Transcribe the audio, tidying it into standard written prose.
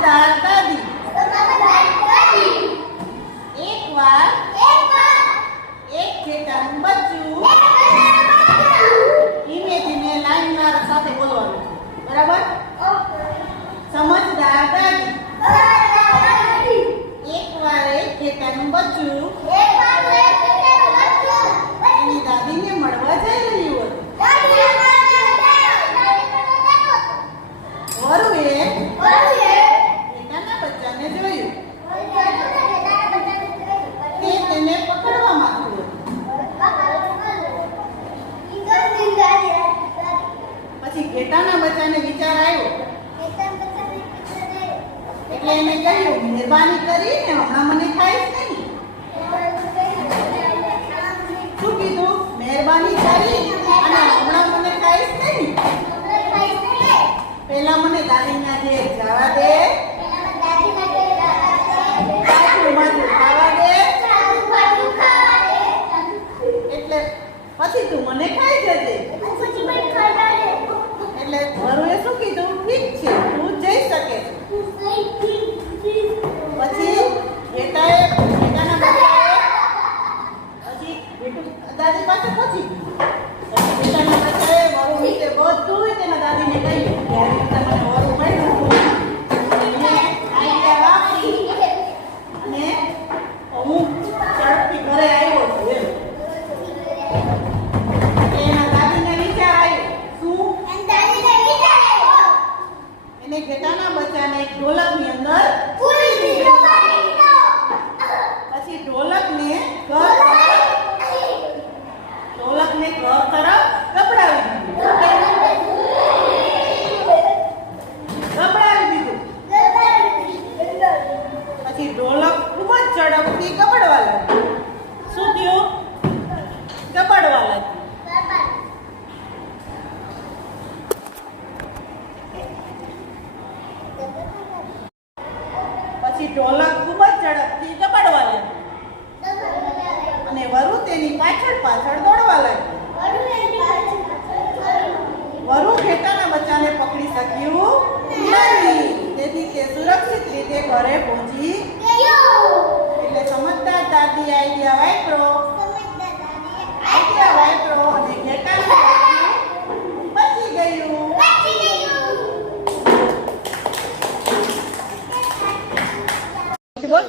સમજદાર દાદી એકવાર એક ઘેટાનું બચ્ચું ધીમે ધીમે લાઈનના સાથે બોલવાનું છે બરાબર સમજદાર દાદી એકવાર એક ઘેટાનું બચ્ચું એની દાદીને મળવા જઈ રહ્યું હતું વરુએ ઘેટાના બચ્ચાને જોયું તે તેને પકડવા માંગ્યું પછી ઘેટાના બચ્ચાને વિચાર આવ્યો એટલે એને કહ્યું મહેરબાની કરીને હમણાં મને ખાઈશ નહીં શું કીધું મહેરબાની કરી અને હમણાં મને ખાઈશ નહીં પહેલા મને દાદીના ઘેર જવા દે ખાવા દે એટલે પછી તું મને ખાઈ જજે એટલે વરુએ શું કીધું ઠીક છે તું જઈ શકે પછી ઘેટાના બચ્ચાએ પછી દાદી પાસે પહોંચી ગયું ઘેટાના બચ્ચાએ વરુ વિશે બધું તેના દાદીને કહ્યું ત્યારે તમને વરુ મળ્યું એને આઈડિયા વાપરી અને હું ઝડપથી ઘરે આવ્યો છું એના દાદીને વિચાર આવ્યો શું એને ઘેટાના બચ્ચાને એક ઢોલકની અંદર પૂરી દીધો પછી ઢોલકને ઘર તરફ ગબડાવી દીધું પછી ઢોલક ખૂબ જ ઝડપથી ગબડવા લાગ્યું શું થયું ગબડવા લાગ્યું પછી ઢોલક ખૂબ જ ઝડપથી ગબડવા લાગ્યું અને વરુ તેની પાછળ દોડવા લાગ્યું વરુ ઘેટાના બચ્ચાને પકડી શક્યું નહીં તેથી તે સુરક્ષિત રીતે ઘરે પહોંચી એટલે સમજદાર દાદી આઈડિયા વાપરો અને ઘેટાનું બચ્ચું બચી ગયું. બોલ